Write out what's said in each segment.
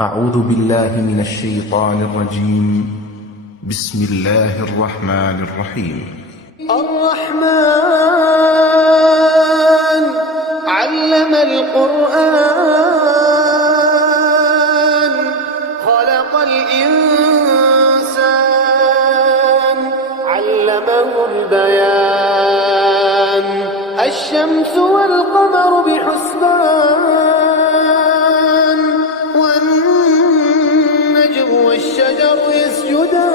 أعوذ بالله من الشيطان الرجيم. بسم الله الرحمن الرحيم. الرحمن علم القرآن خلق الإنسان علمه البيان الشمس والقمر بحسبان والنجم والشجر يسجدان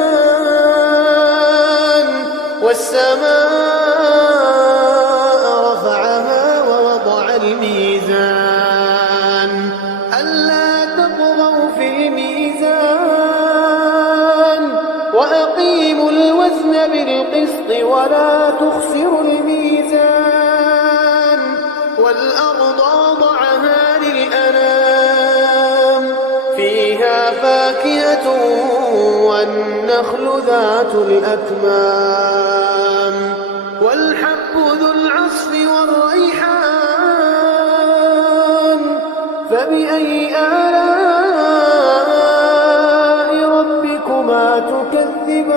والسماء رفعها ووضع الميزان ألا تطغوا في الميزان وأقيموا الوزن بالقسط ولا تخسروا الميزان والأرض وضعها للأنام فيها فاكهة والنخل ذات الأكمام والحب ذو العصف والريحان فبأي آلاء ربكما تكذبان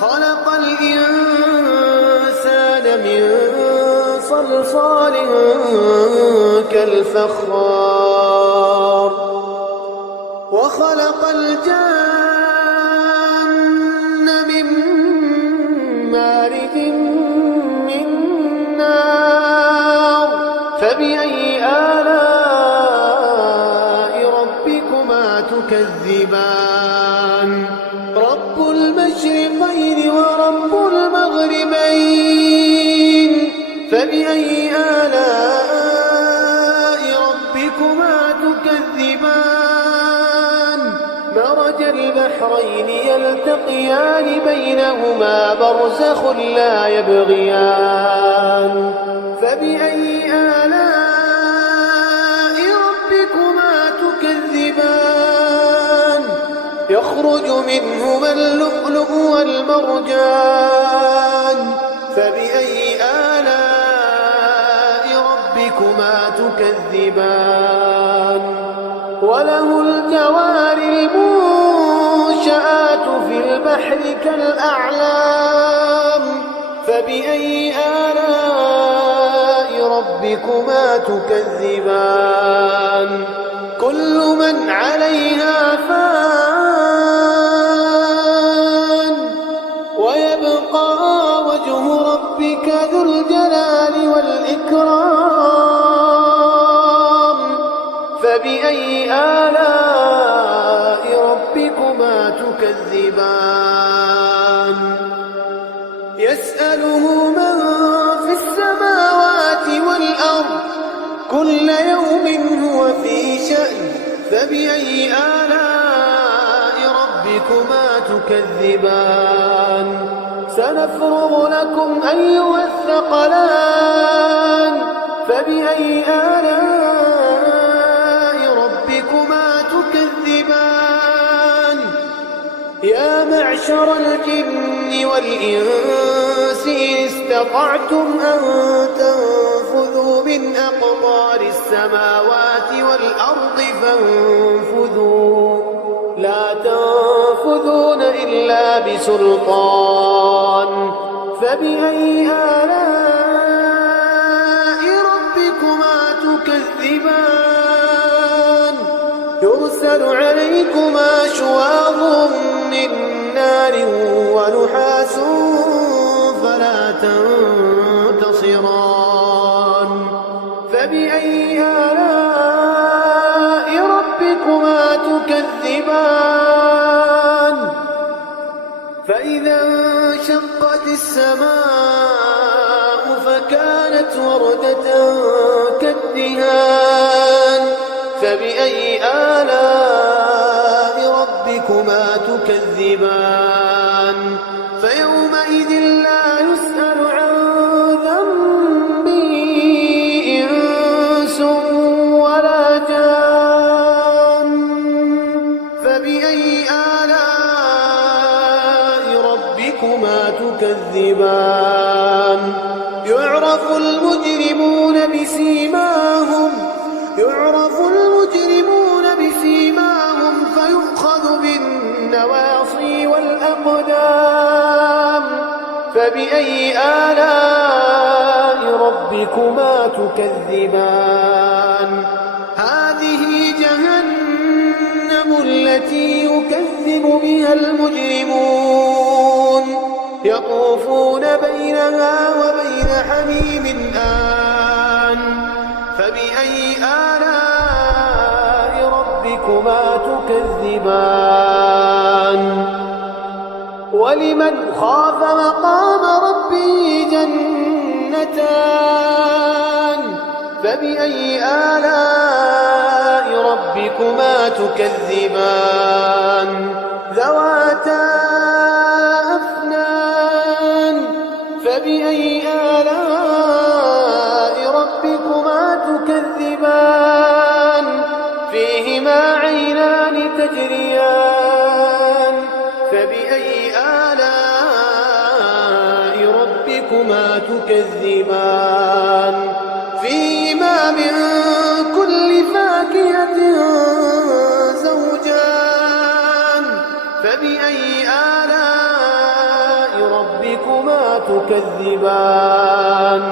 خلق الإنسان من صلصال كالفخار وخلق الجن من مارج من نار فبأي آلاء ربكما تكذبان رب المشرقين ورب المغربين فبأي آلاء ربكما تكذبان مرج البحرين يلتقيان بينهما برزخ لا يبغيان فبأي آلاء ربكما تكذبان يخرج منهما اللؤلؤ والمرجان فبأي آلاء ربكما تكذبان وله الجوار المنشآت في البحر كالأعلام فبأي آلاء ربكما تكذبان كل من عليها فان ويبقى وجه ربك ذو الجلال والإكرام فبأي آلاء ربكما تكذبان يسأله من في السماوات والأرض كل يوم هو في شأن فبأي آلاء ربكما تكذبان سنفرغ لكم أيها الثقلان فبأي آلاء ربكما تكذبان يا معشر الجن والإنس إن استطعتم أن تنفذوا من أقطار السماوات والأرض فانفذوا لا تنفذون إلا بسلطان فبأي آلاء ربكما تكذبان يرسل عليكما شواظ من نار ونحاس فلا تنتصران فبأي آلاء ربكما تكذبان فإذا انشقت السماء فكانت وردة كالدهان فبأي آلاء ربكما تكذبان فيومئذ لا يسأل عن ذنبه إنس ولا جان فبأي آلاء ربكما تكذبان يعرف المجرمون بسيماهم يعرف المجرمون الأقدام فبأي آلاء ربكما تكذبان هذه جهنم التي يكذب بها المجرمون يطوفون بينها وبين حميم آن فبأي آلاء ربكما تكذبان ولمن خاف مقام ربه جنتان فبأي آلاء ربكما تكذبان ذواتا أفنان فبأي آلاء ربكما تكذبان فيهما عينان تجريان فبأي آلاء ربكما تكذبان فيهما من كل فاكهة زوجان فبأي آلاء ربكما تكذبان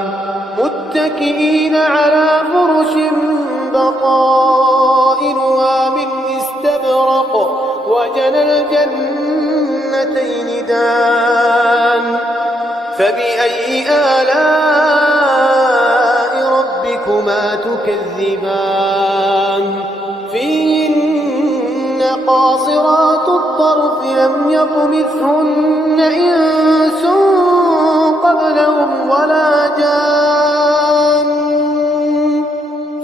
متكئين على فرش بطائنها من استبرق وجنى الجنتين دان فبأي آلاء ربكما تكذبان فيهن قاصرات الطرف لم يطمثهن إنس قبلهم ولا جان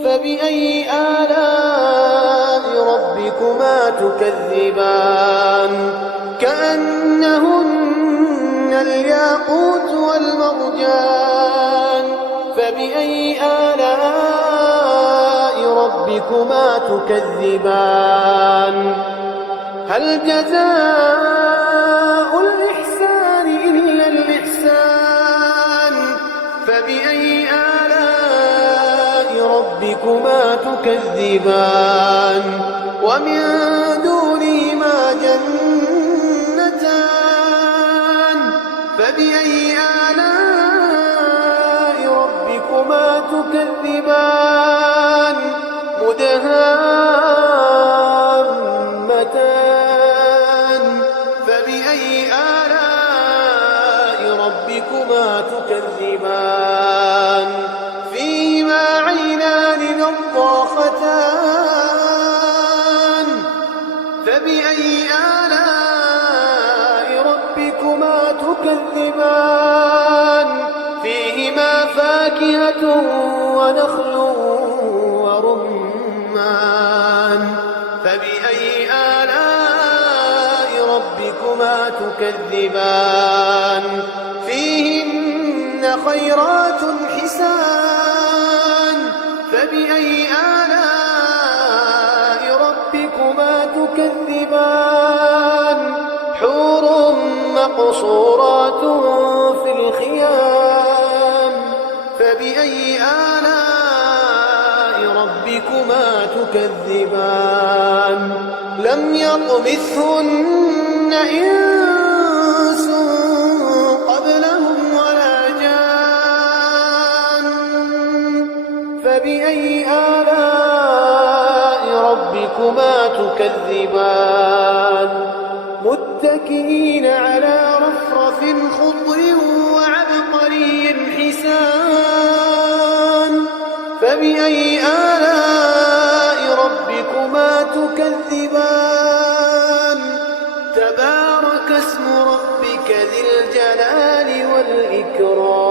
فبأي آلاء ربكما تكذبان كأنهن الياقوت والمرجان فبأي آلاء ربكما تكذبان هل جزاء الإحسان إلا الإحسان فبأي آلاء ربكما تكذبان ومن دونهما جنتان فبأي آلاء ربكما تكذبان مدهامتان فبأي آلاء ربكما تكذبان فيهما عينان نضاختان فبأي آلاء ربكما تكذبان فيهما فاكهة ونخل ورمان فبأي آلاء ربكما تكذبان فيهن خيرات حسان فبأي آلاء ربكما تكذبان حور مقصورات في الخيام فبأي آلاء ربكما تكذبان لم يطمثهن إنس قبلهم ولا جان فبأي آلاء ربكما تكذبان متكئين على رفرف خضر وعبقري حسان فبأي آلاء ربكما تكذبان تبارك اسم ربك ذي الجلال والإكرام